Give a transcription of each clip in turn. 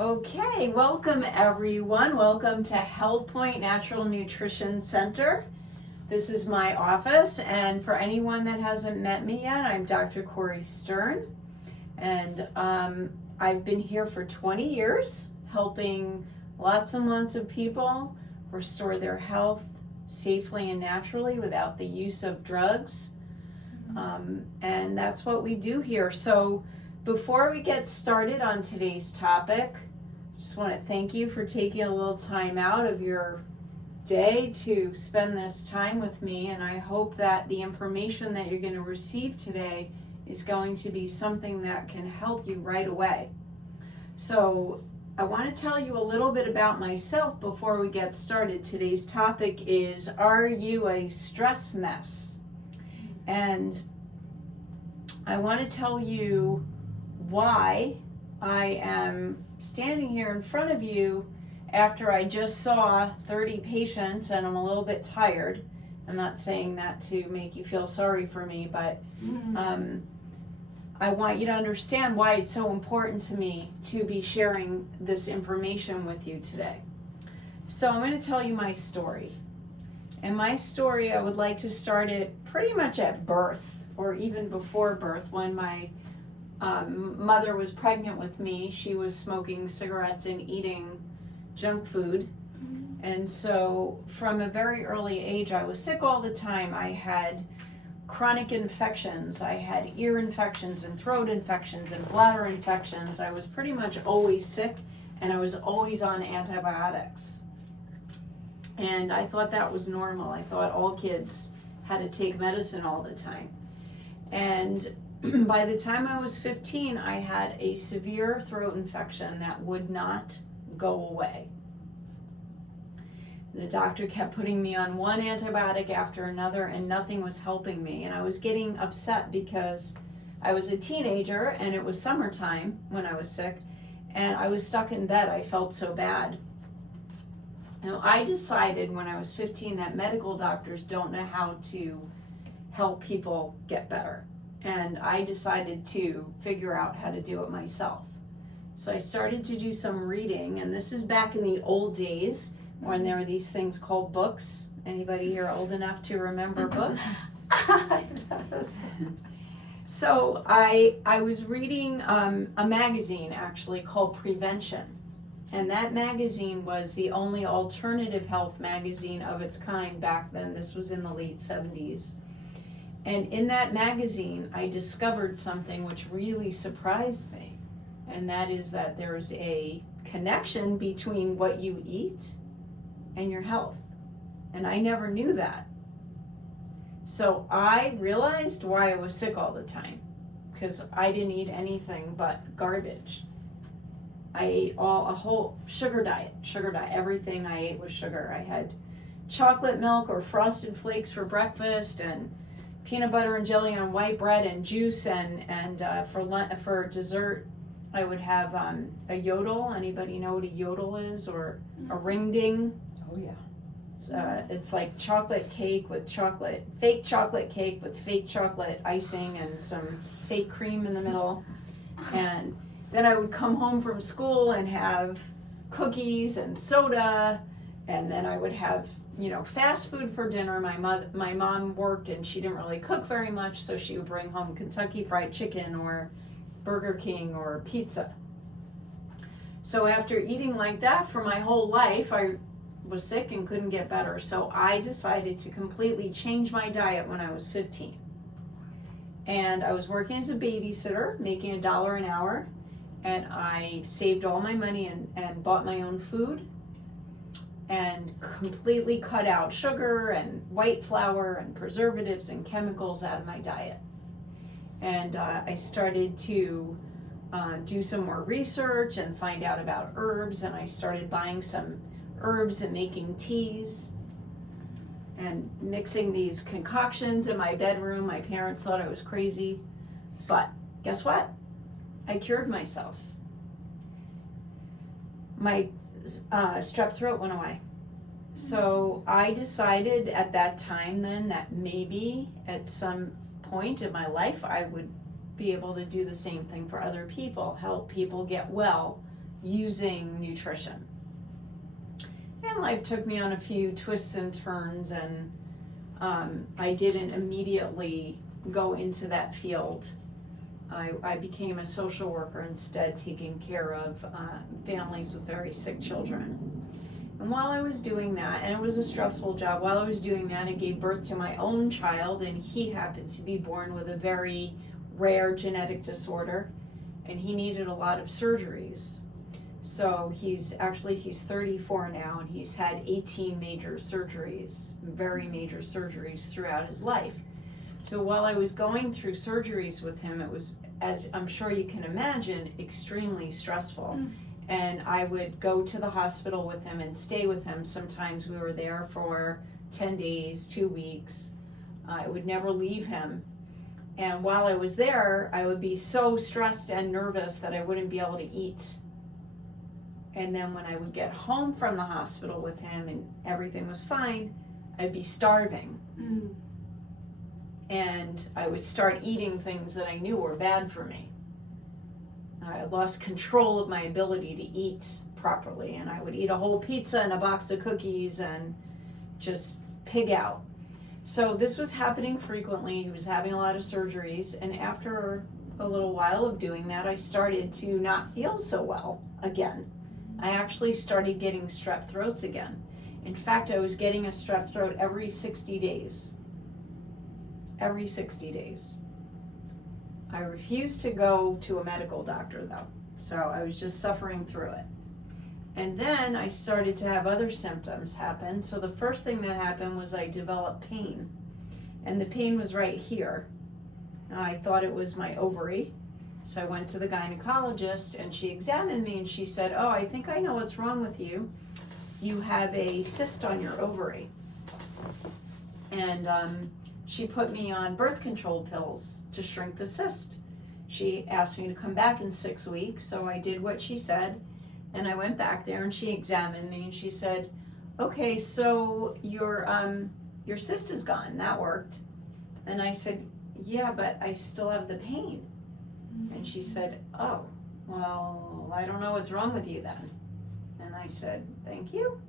Okay, welcome everyone. Welcome to Health Point Natural Nutrition Center. This is my office, and for anyone that hasn't met me yet, I'm Dr. Corey Stern, and I've been here for 20 years helping lots and lots of people restore their health safely and naturally without the use of drugs, and that's what we do here. So before we get started on today's topic, just want to thank you for taking a little time out of your day to spend this time with me, and I hope that the information that you're going to receive today is going to be something that can help you right away. So I want to tell you a little bit about myself before we get started. Today's topic is, are you a stress mess? And I want to tell you why I am standing here in front of you after I just saw 30 patients and I'm a little bit tired. I'm not saying that to make you feel sorry for me, but I want you to understand why it's so important to me to be sharing this information with you today. So I'm going to tell you my story. And my story, I would like to start it pretty much at birth, or even before birth. When my mother was pregnant with me, she was smoking cigarettes and eating junk food. And so from a very early age, I was sick all the time. I had chronic infections. I had ear infections and throat infections and bladder infections. I was pretty much always sick, and I was always on antibiotics. And I thought that was normal. I thought all kids had to take medicine all the time. And by the time I was 15, I had a severe throat infection that would not go away. The doctor kept putting me on one antibiotic after another, and nothing was helping me. And I was getting upset because I was a teenager and it was summertime when I was sick, and I was stuck in bed. I felt so bad. Now, I decided when I was 15 that medical doctors don't know how to help people get better. And I decided to figure out how to do it myself. So I started to do some reading, and this is back in the old days when there were these things called books. Anybody here old enough to remember books? So I was reading a magazine actually called Prevention. And that magazine was the only alternative health magazine of its kind back then. This was in the late 70s. And in that magazine, I discovered something which really surprised me. And that is that there's a connection between what you eat and your health. And I never knew that. So I realized why I was sick all the time, because I didn't eat anything but garbage. I ate a whole sugar diet. Everything I ate was sugar. I had chocolate milk or Frosted Flakes for breakfast, and peanut butter and jelly on white bread, and juice, and for dessert I would have a yodel. Anybody know what a yodel is, or a ring ding? Oh yeah. It's like chocolate cake with fake chocolate cake with fake chocolate icing and some fake cream in the middle. And then I would come home from school and have cookies and soda, and then I would have, fast food for dinner. My mom worked and she didn't really cook very much, so she would bring home Kentucky Fried Chicken or Burger King or pizza. So after eating like that for my whole life, I was sick and couldn't get better. So I decided to completely change my diet when I was 15. And I was working as a babysitter, making $1 an hour, and I saved all my money and bought my own food, and completely cut out sugar and white flour and preservatives and chemicals out of my diet. And I started to do some more research and find out about herbs, and I started buying some herbs and making teas and mixing these concoctions in my bedroom. My parents thought I was crazy, but guess what? I cured myself. My strep throat went away. So I decided at that time then that maybe at some point in my life I would be able to do the same thing for other people, help people get well using nutrition. And life took me on a few twists and turns, and I didn't immediately go into that field. I became a social worker instead, taking care of families with very sick children. And while I was doing that, and it was a stressful job, while I was doing that, I gave birth to my own child, and he happened to be born with a very rare genetic disorder, and he needed a lot of surgeries. So he's 34 now, and he's had 18 major surgeries, very major surgeries throughout his life. So while I was going through surgeries with him, it was, as I'm sure you can imagine, extremely stressful. And I would go to the hospital with him and stay with him. Sometimes we were there for 10 days, 2 weeks. I would never leave him. And while I was there, I would be so stressed and nervous that I wouldn't be able to eat. And then when I would get home from the hospital with him and everything was fine, I'd be starving. And I would start eating things that I knew were bad for me. I lost control of my ability to eat properly, and I would eat a whole pizza and a box of cookies and just pig out. So this was happening frequently. He was having a lot of surgeries, and after a little while of doing that, I started to not feel so well again. I actually started getting strep throats again. In fact, I was getting a strep throat every 60 days. Every 60 days. I refused to go to a medical doctor though, so I was just suffering through it. And then I started to have other symptoms happen. So the first thing that happened was I developed pain, and the pain was right here. And I thought it was my ovary, so I went to the gynecologist, and she examined me, and she said, "Oh, I think I know what's wrong with you. You have a cyst on your ovary." And she put me on birth control pills to shrink the cyst. She asked me to come back in 6 weeks, so I did what she said, and I went back there, and she examined me, and she said, "Okay, so your cyst is gone. That worked." And I said, "Yeah, but I still have the pain." And she said, "Oh, well, I don't know what's wrong with you then." And I said, "Thank you."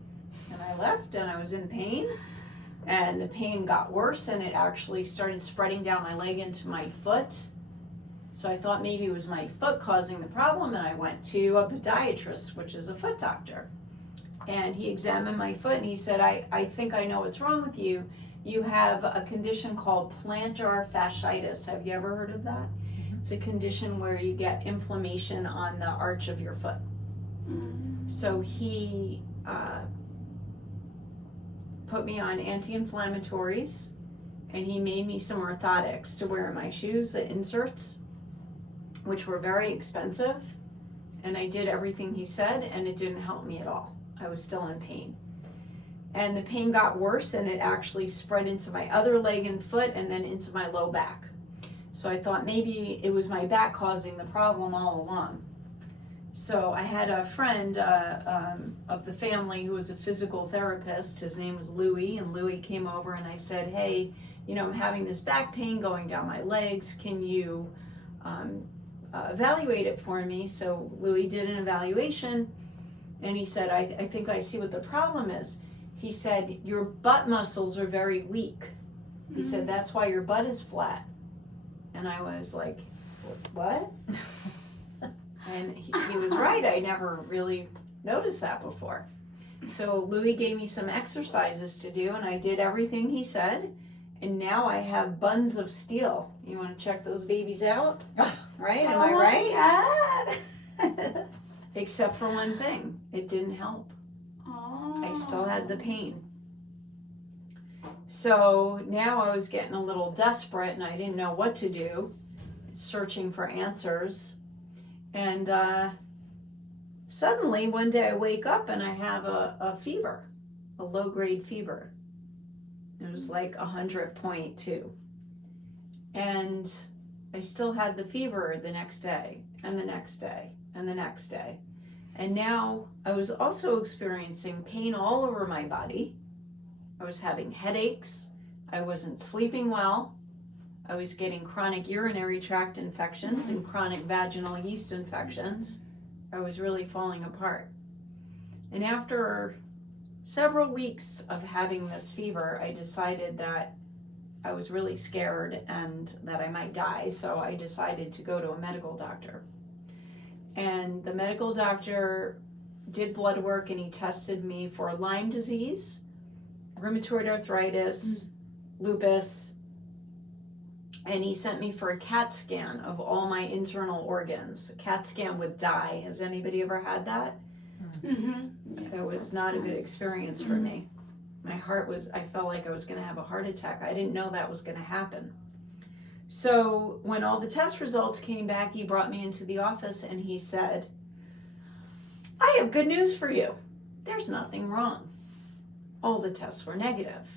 And I left, and I was in pain. And the pain got worse, and it actually started spreading down my leg into my foot. So I thought maybe it was my foot causing the problem, and I went to a podiatrist, which is a foot doctor. And he examined my foot, and he said, I think I know what's wrong with you. You have a condition called plantar fasciitis. Have you ever heard of that? It's a condition where you get inflammation on the arch of your foot. So he put me on anti-inflammatories, and he made me some orthotics to wear in my shoes, the inserts, which were very expensive. And I did everything he said, and it didn't help me at all. I was still in pain. And the pain got worse, and it actually spread into my other leg and foot, and then into my low back. So I thought maybe it was my back causing the problem all along. So I had a friend of the family who was a physical therapist. His name was Louis, and Louis came over, and I said, "Hey, I'm having this back pain going down my legs. Can you evaluate it for me?" So Louis did an evaluation, and he said, I think I see what the problem is. He said, "Your butt muscles are very weak." He said, "That's why your butt is flat." And I was like, "What?" And he was right. I never really noticed that before. So Louis gave me some exercises to do, and I did everything he said. And now I have buns of steel. You want to check those babies out? Right? Am I right? God. Except for one thing. It didn't help. Oh. I still had the pain. So now I was getting a little desperate, and I didn't know what to do, searching for answers. And suddenly one day I wake up and I have a fever, a low-grade fever. It was like 100.2. And I still had the fever the next day, and the next day, and the next day. And now I was also experiencing pain all over my body. I was having headaches. I wasn't sleeping well. I was getting chronic urinary tract infections and chronic vaginal yeast infections. I was really falling apart. And after several weeks of having this fever, I decided that I was really scared and that I might die, so I decided to go to a medical doctor. And the medical doctor did blood work and he tested me for Lyme disease, rheumatoid arthritis, lupus, and he sent me for a CAT scan of all my internal organs. A CAT scan with dye. Has anybody ever had that? Mm-hmm. It was not a good experience for me. My heart I felt like I was going to have a heart attack. I didn't know that was going to happen. So when all the test results came back, he brought me into the office and he said, I have good news for you. There's nothing wrong. All the tests were negative.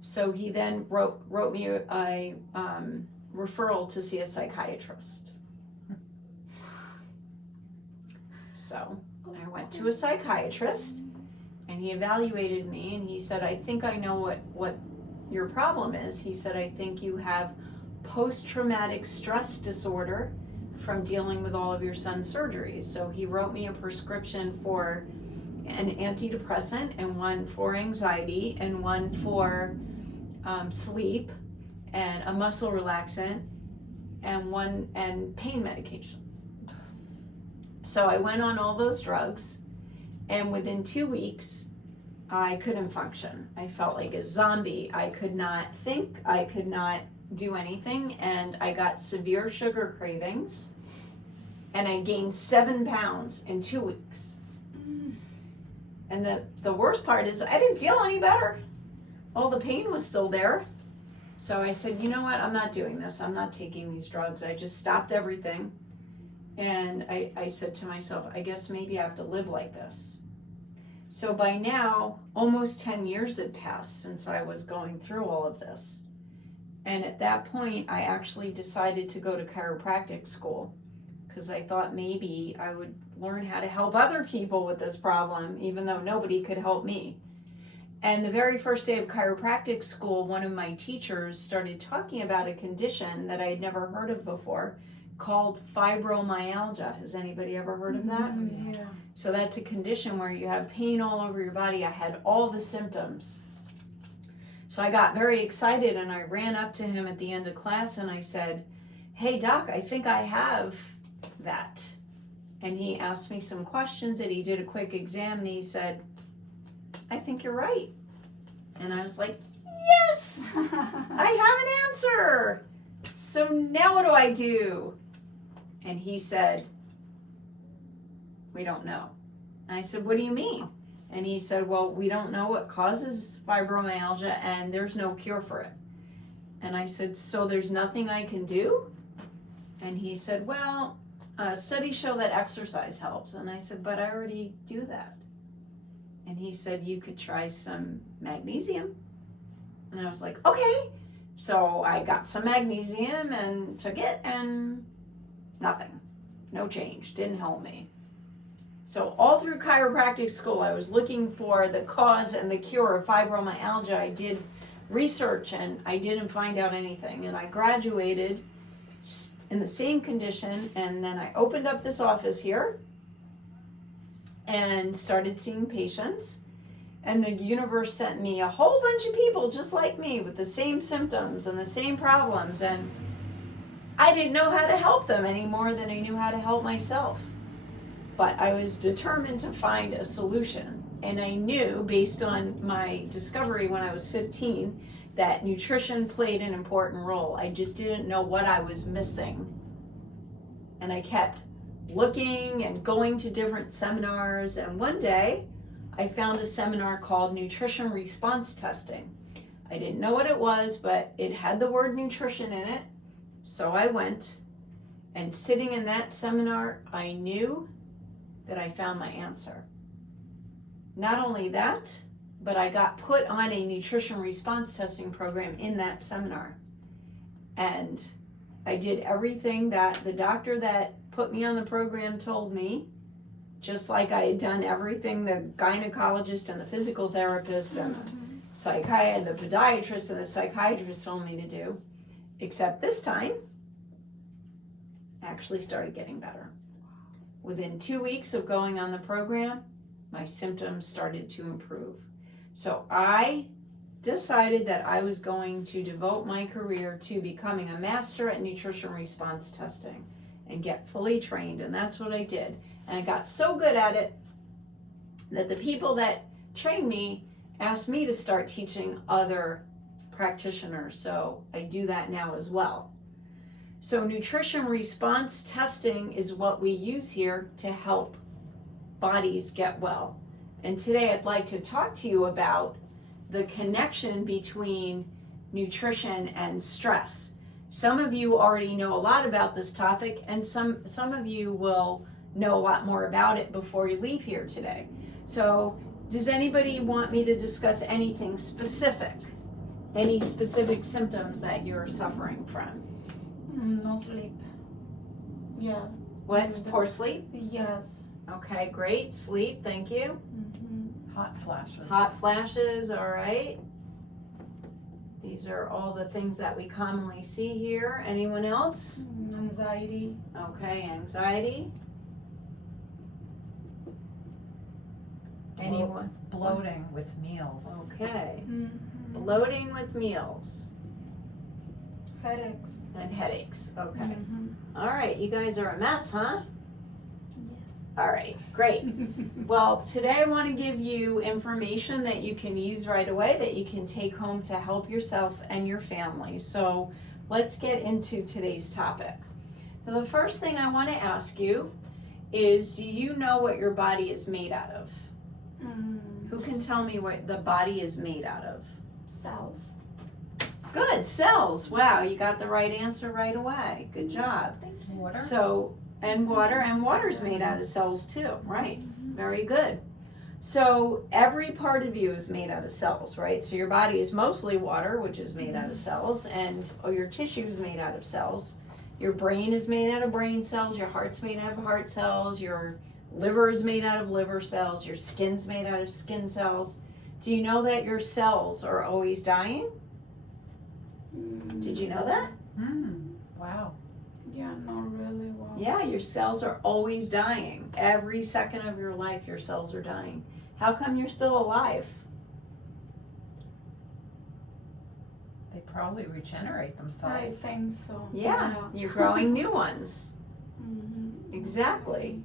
So he then wrote me a referral to see a psychiatrist. So I went to a psychiatrist and he evaluated me and he said, I think I know what your problem is. He said, I think you have post-traumatic stress disorder from dealing with all of your son's surgeries. So he wrote me a prescription for an antidepressant and one for anxiety and one for sleep and a muscle relaxant and pain medication. So I went on all those drugs and within 2 weeks I couldn't function. I felt like a zombie. I could not think, I could not do anything, and I got severe sugar cravings and I gained 7 pounds in 2 weeks. And the worst part is I didn't feel any better. All the pain was still there. So I said, you know what, I'm not doing this. I'm not taking these drugs. I just stopped everything. And I said to myself, I guess maybe I have to live like this. So by now, almost 10 years had passed since I was going through all of this. And at that point, I actually decided to go to chiropractic school because I thought maybe I would learn how to help other people with this problem, even though nobody could help me. And the very first day of chiropractic school, one of my teachers started talking about a condition that I had never heard of before called fibromyalgia. Has anybody ever heard of that? Yeah. So that's a condition where you have pain all over your body. I had all the symptoms. So I got very excited and I ran up to him at the end of class and I said, hey doc, I think I have that. And he asked me some questions and he did a quick exam and he said, I think you're right. And I was like, yes, I have an answer. So now what do I do? And he said, we don't know. And I said, what do you mean? And he said, well, we don't know what causes fibromyalgia and there's no cure for it. And I said, so there's nothing I can do? And he said, well, studies show that exercise helps. And I said, but I already do that. And he said, you could try some magnesium. And I was like, okay. So I got some magnesium and took it and nothing. No change. Didn't help me. So all through chiropractic school, I was looking for the cause and the cure of fibromyalgia. I did research and I didn't find out anything. And I graduated in the same condition. And then I opened up this office here and started seeing patients. And the universe sent me a whole bunch of people just like me with the same symptoms and the same problems. And I didn't know how to help them any more than I knew how to help myself. But I was determined to find a solution. And I knew, based on my discovery when I was 15, that nutrition played an important role. I just didn't know what I was missing. And I kept looking and going to different seminars. And one day, I found a seminar called Nutrition Response Testing. I didn't know what it was, but it had the word nutrition in it. So I went, and sitting in that seminar, I knew that I found my answer. Not only that, but I got put on a nutrition response testing program in that seminar. And I did everything that the doctor that put me on the program told me, just like I had done everything the gynecologist and the physical therapist and the podiatrist and the psychiatrist told me to do, except this time, I actually started getting better. Within 2 weeks of going on the program, my symptoms started to improve. So I decided that I was going to devote my career to becoming a master at nutrition response testing and get fully trained, and that's what I did. And I got so good at it that the people that trained me asked me to start teaching other practitioners, so I do that now as well. So nutrition response testing is what we use here to help bodies get well. And today I'd like to talk to you about the connection between nutrition and stress. Some of you already know a lot about this topic, and some of you will know a lot more about it before you leave here today. So does anybody want me to discuss anything specific? Any specific symptoms that you're suffering from? No sleep. Yeah. What's poor sleep? Yes. Okay, great. Sleep, thank you. Hot flashes. Hot flashes, all right. These are all the things that we commonly see here. Anyone else? Anxiety. Okay, anxiety. Anyone? Bloating with meals. Okay. Mm-hmm. Bloating with meals Headaches. and headaches. Okay. Mm-hmm. All right, you guys are a mess, huh? Yes. All right, great. Well, today I want to give you information that you can use right away, that you can take home to help yourself and your family. So let's get into today's topic. Now, the first thing I want to ask you is, do you know what your body is made out of? Who can tell me what the body is made out of? Cells. Good, cells. Wow, you got the right answer right away. Good job. Water? So, and water's made out of cells too, right? Very good. So every part of you is made out of cells, right? So your body is mostly water, which is made out of cells, and your tissue is made out of cells. Your brain is made out of brain cells, your heart's made out of heart cells, your liver is made out of liver cells, your skin's made out of skin cells. Do you know that your cells are always dying? Did you know that? Wow. Yeah, not really well. Yeah, your cells are always dying. Every second of your life, your cells are dying. How come you're still alive? They probably regenerate I themselves. think so. Yeah, you're growing new ones. Mm-hmm. Exactly.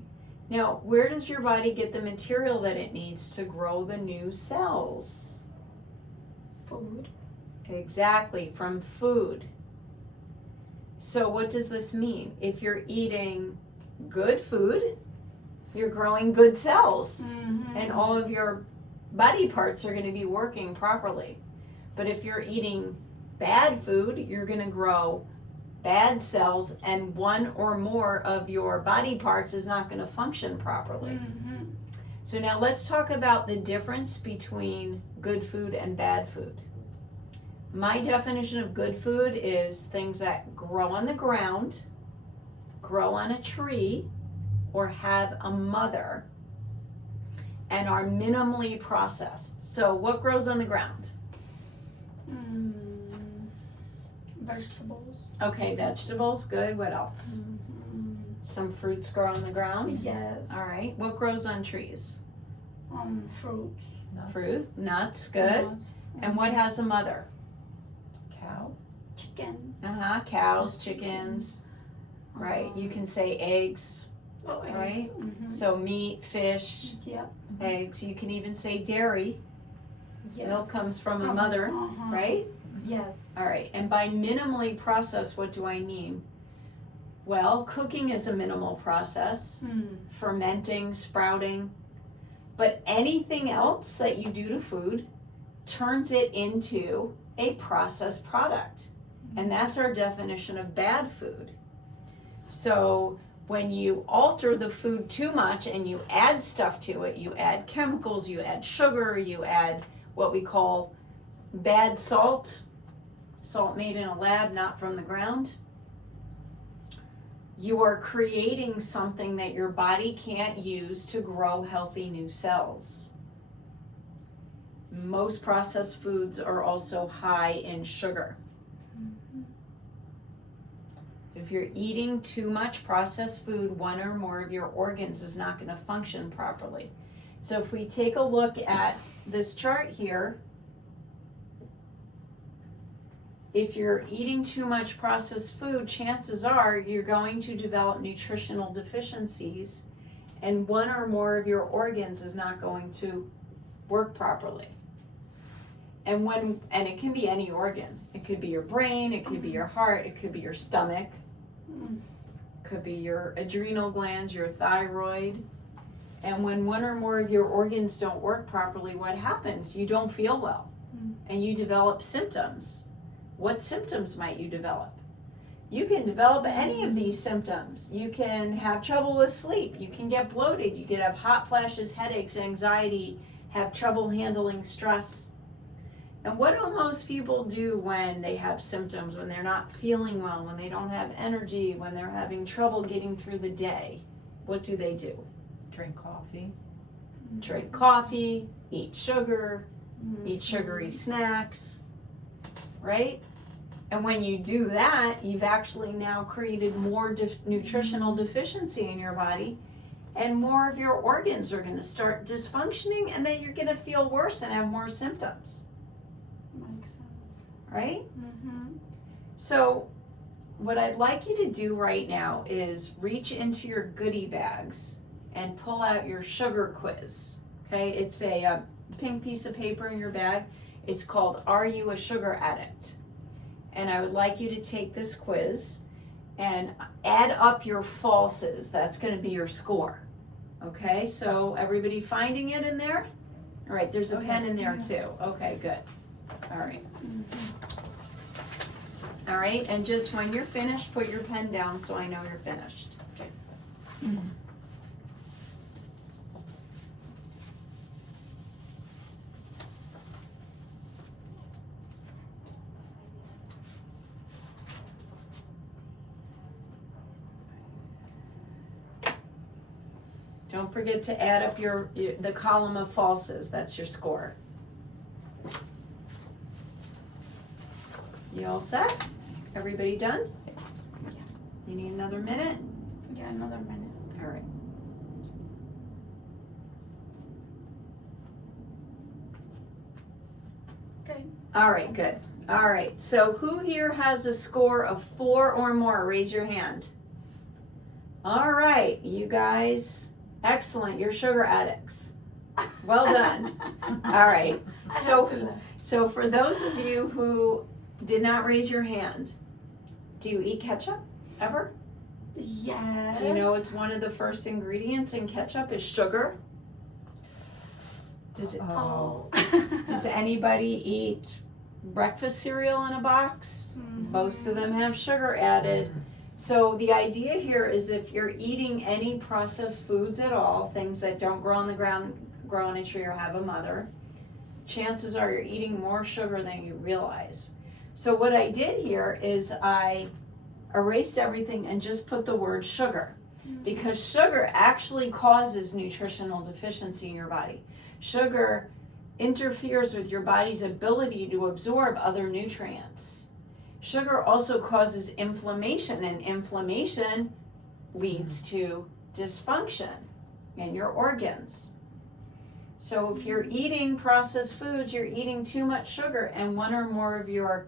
Now, where does your body get the material that it needs to grow the new cells? Food. Exactly, from food. So what does this mean? If you're eating good food, you're growing good cells, and all of your body parts are going to be working properly. But if you're eating bad food, you're going to grow bad cells, and one or more of your body parts is not going to function properly. So now let's talk about the difference between good food and bad food. My definition of good food is things that grow on the ground, grow on a tree, or have a mother, and are minimally processed. So what grows on the ground? Vegetables. Okay, vegetables, good. What else? Some fruits grow on the ground? Yes. All right. What grows on trees? Fruits. Nuts. Fruit, nuts, good. Nuts. And what has a mother? Cow. Chicken. Cows, chickens, right? You can say eggs, Oh, eggs. right? So meat, fish, Yep. eggs. You can even say dairy. Yes. Milk comes from a mother, right? Yes. All right. And by minimally processed, what do I mean? Well, cooking is a minimal process, fermenting, sprouting, but anything else that you do to food turns it into a processed product. And that's our definition of bad food. So when you alter the food too much and you add stuff to it, you add chemicals, you add sugar, you add what we call bad salt, salt made in a lab, not from the ground, you are creating something that your body can't use to grow healthy new cells. Most processed foods are also high in sugar. If you're eating too much processed food, one or more of your organs is not going to function properly. So if we take a look at this chart here, if you're eating too much processed food, chances are you're going to develop nutritional deficiencies, and one or more of your organs is not going to work properly. And it can be any organ. It could be your brain, it could be your heart, it could be your stomach, it could be your adrenal glands, your thyroid. And when one or more of your organs don't work properly, what happens? You don't feel well, and you develop symptoms. What symptoms might you develop? You can develop any of these symptoms. You can have trouble with sleep. You can get bloated. You can have hot flashes, headaches, anxiety, have trouble handling stress. And what do most people do when they have symptoms, when they're not feeling well, when they don't have energy, when they're having trouble getting through the day? What do? Drink coffee. Drink coffee, eat sugar, eat sugary snacks, right? And when you do that, you've actually now created more nutritional deficiency in your body, and more of your organs are going to start dysfunctioning, and then you're going to feel worse and have more symptoms. Makes sense. Right? Mm-hmm. So what I'd like you to do right now is reach into your goodie bags and pull out your sugar quiz. Okay, it's a pink piece of paper in your bag. It's called Are You a Sugar Addict? And I would like you to take this quiz and add up your falses. That's going to be your score. Okay, so everybody finding it in there? All right, there's a pen in there too. Okay, good. All right. All right, and just when you're finished, put your pen down so I know you're finished. Okay. Don't forget to add up the column of falses. That's your score. You all set? Everybody done? Yeah. You need another minute? Yeah, another minute. All right. Okay. All right, good. All right, so who here has a score of 4 or more? Raise your hand. All right, you guys. Excellent, you're sugar addicts. Well done. All right, so for those of you who did not raise your hand, do you eat ketchup ever? Yes. Do you know it's one of the first ingredients in ketchup is sugar? Oh. Does anybody eat breakfast cereal in a box? Most of them have sugar added. So the idea here is if you're eating any processed foods at all, things that don't grow on the ground, grow on a tree or have a mother, chances are you're eating more sugar than you realize. So what I did here is I erased everything and just put the word sugar, because sugar actually causes nutritional deficiency in your body. Sugar interferes with your body's ability to absorb other nutrients. Sugar also causes inflammation, and inflammation leads to dysfunction in your organs. So if you're eating processed foods, you're eating too much sugar, and one or more of you're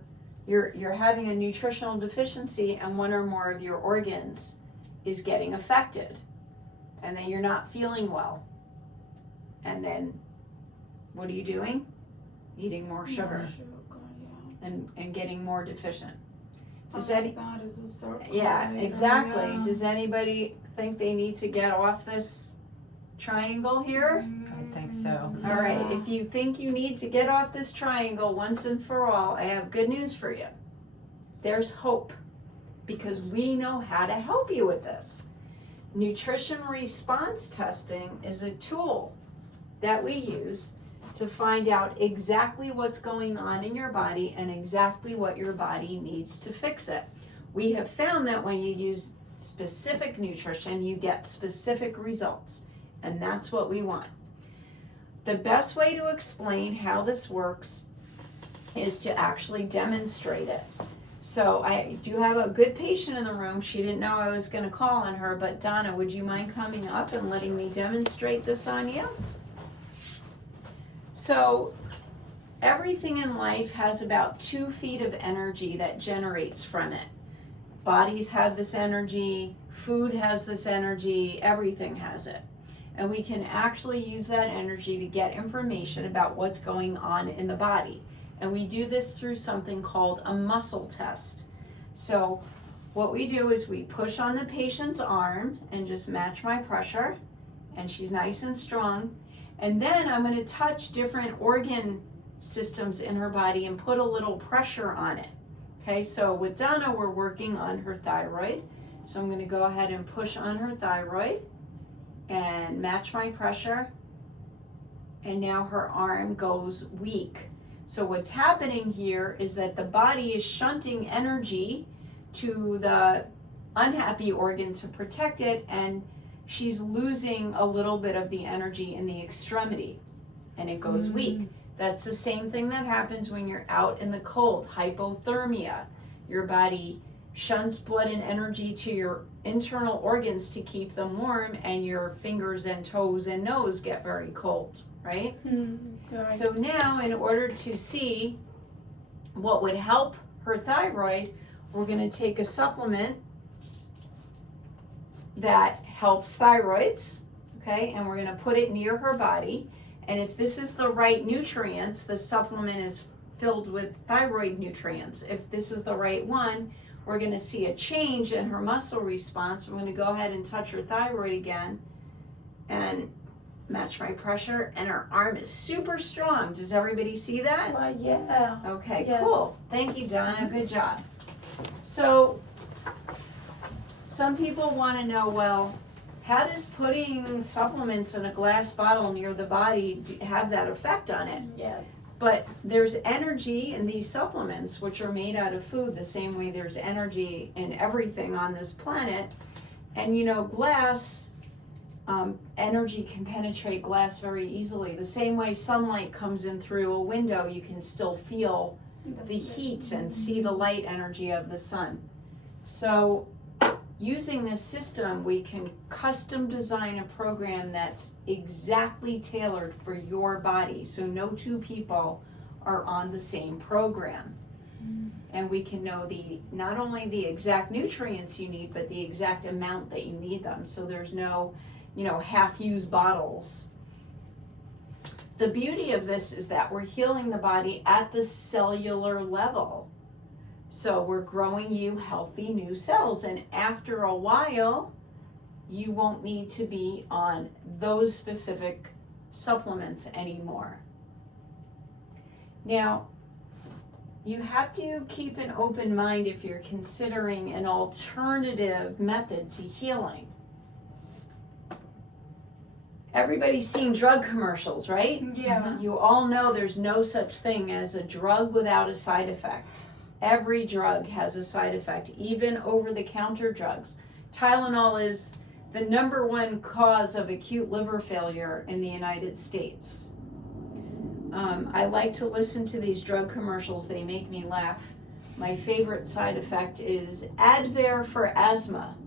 having a nutritional deficiency, and one or more of your organs is getting affected, and then you're not feeling well. And then what are you doing? Eating more sugar. And getting more deficient. That is a circle. Yeah, right? exactly. Yeah. Does anybody think they need to get off this triangle here? I think so. All right, if you think you need to get off this triangle once and for all, I have good news for you. There's hope, because we know how to help you with this. Nutrition response testing is a tool that we use to find out exactly what's going on in your body and exactly what your body needs to fix it. We have found that when you use specific nutrition, you get specific results, and that's what we want. The best way to explain how this works is to actually demonstrate it. So I do have a good patient in the room. She didn't know I was going to call on her, but Donna, would you mind coming up and letting me demonstrate this on you? So everything in life has about 2 feet of energy that generates from it. Bodies have this energy, food has this energy, everything has it. And we can actually use that energy to get information about what's going on in the body. And we do this through something called a muscle test. So what we do is we push on the patient's arm and just match my pressure, and she's nice and strong. And then I'm going to touch different organ systems in her body and put a little pressure on it. Okay, so with Donna, we're working on her thyroid. So I'm going to go ahead and push on her thyroid and match my pressure. And now her arm goes weak. So what's happening here is that the body is shunting energy to the unhappy organ to protect it, and she's losing a little bit of the energy in the extremity, and it goes weak. That's the same thing that happens when you're out in the cold, hypothermia. Your body shunts blood and energy to your internal organs to keep them warm, and your fingers and toes and nose get very cold, right? Right. So now, in order to see what would help her thyroid, we're going to take a supplement that helps thyroids, okay, and we're going to put it near her body. And if this is the right nutrients, the supplement is filled with thyroid nutrients. If this is the right one, we're going to see a change in her muscle response. We're going to go ahead and touch her thyroid again and match my pressure, and her arm is super strong. Does everybody see that? Well, yeah. Okay, Yes. cool. Thank you, Donna. Good job. So, some people want to know, well, how does putting supplements in a glass bottle near the body have that effect on it? Yes. But there's energy in these supplements, which are made out of food, the same way there's energy in everything on this planet. And glass, energy can penetrate glass very easily. The same way sunlight comes in through a window, you can still feel the heat and see the light energy of the sun. So using this system, we can custom design a program that's exactly tailored for your body. So no 2 people are on the same program. And we can know not only the exact nutrients you need, but the exact amount that you need them. So there's no, half-used bottles. The beauty of this is that we're healing the body at the cellular level. So we're growing you healthy new cells, and after a while, you won't need to be on those specific supplements anymore. Now, you have to keep an open mind if you're considering an alternative method to healing. Everybody's seen drug commercials, right? Yeah. You all know there's no such thing as a drug without a side effect. Every drug has a side effect, even over-the-counter drugs. Tylenol is the #1 cause of acute liver failure in the United States. I like to listen to these drug commercials. They make me laugh. My favorite side effect is Advair for asthma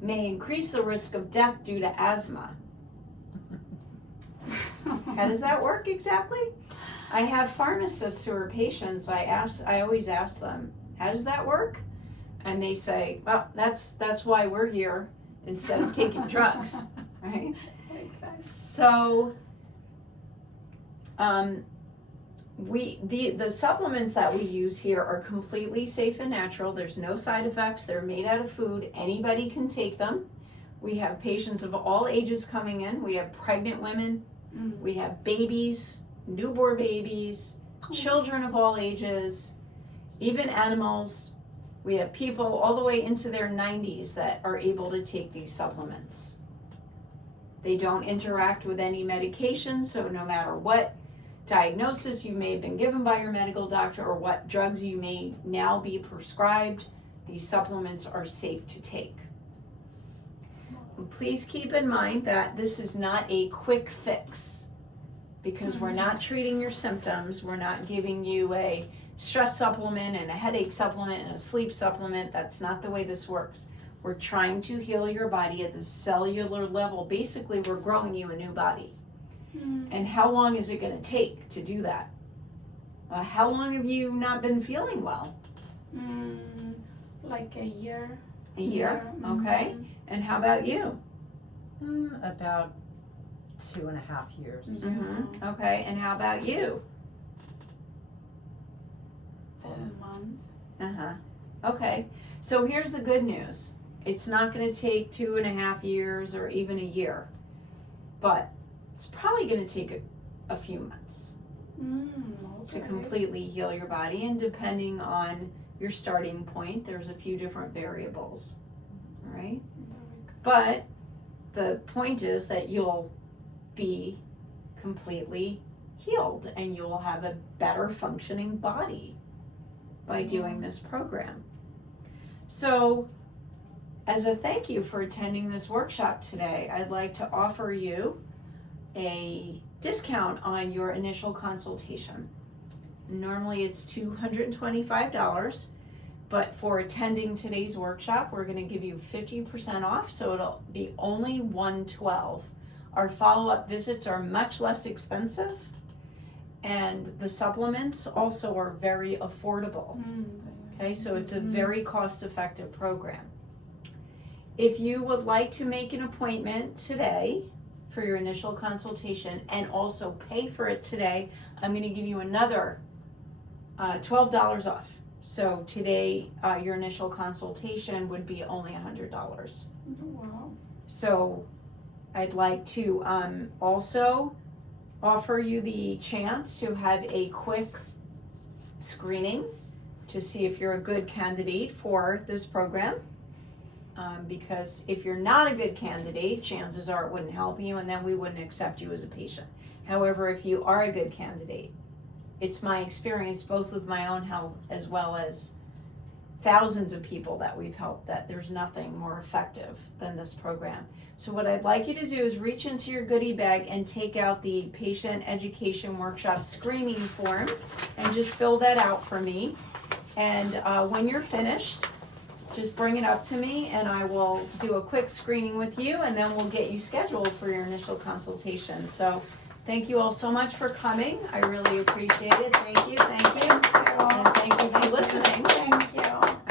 may increase the risk of death due to asthma. How does that work exactly? I have pharmacists who are patients. I always ask them, how does that work? And they say, well, that's why we're here instead of taking drugs, right? Exactly. So, the supplements that we use here are completely safe and natural. There's no side effects. They're made out of food. Anybody can take them. We have patients of all ages coming in. We have pregnant women. We have babies, newborn babies, children of all ages, even animals. We have people all the way into their 90s that are able to take these supplements. They don't interact with any medication, so no matter what diagnosis you may have been given by your medical doctor or what drugs you may now be prescribed, these supplements are safe to take. And please keep in mind that this is not a quick fix, because we're not treating your symptoms. We're not giving you a stress supplement and a headache supplement and a sleep supplement. That's not the way this works. We're trying to heal your body at the cellular level. Basically, we're growing you a new body. And how long is it going to take to do that? How long have you not been feeling well? Like a year. A year? Okay. And how about you? About 2.5 years. Okay. And how about you? 4 months. Okay. So here's the good news. It's not going to take 2.5 years or even a year, but it's probably going to take a few months to completely heal your body. And depending on your starting point, there's a few different variables, all right? But the point is that you'll be completely healed and you'll have a better functioning body by doing this program. So, as a thank you for attending this workshop today, I'd like to offer you a discount on your initial consultation. Normally it's $225, but for attending today's workshop, we're going to give you 50% off, so it'll be only $112. Our follow-up visits are much less expensive, and the supplements also are very affordable. Okay, so it's a very cost-effective program. If you would like to make an appointment today for your initial consultation and also pay for it today, I'm going to give you another $12 off. So today, your initial consultation would be only $100. Wow. So I'd like to also offer you the chance to have a quick screening to see if you're a good candidate for this program. Because if you're not a good candidate, chances are it wouldn't help you and then we wouldn't accept you as a patient. However, if you are a good candidate, it's my experience both with my own health as well as thousands of people that we've helped that there's nothing more effective than this program. So what I'd like you to do is reach into your goodie bag and take out the Patient Education Workshop screening form and just fill that out for me. And when you're finished, just bring it up to me and I will do a quick screening with you and then we'll get you scheduled for your initial consultation. So thank you all so much for coming. I really appreciate it. Thank you. And thank you for listening. Thank you.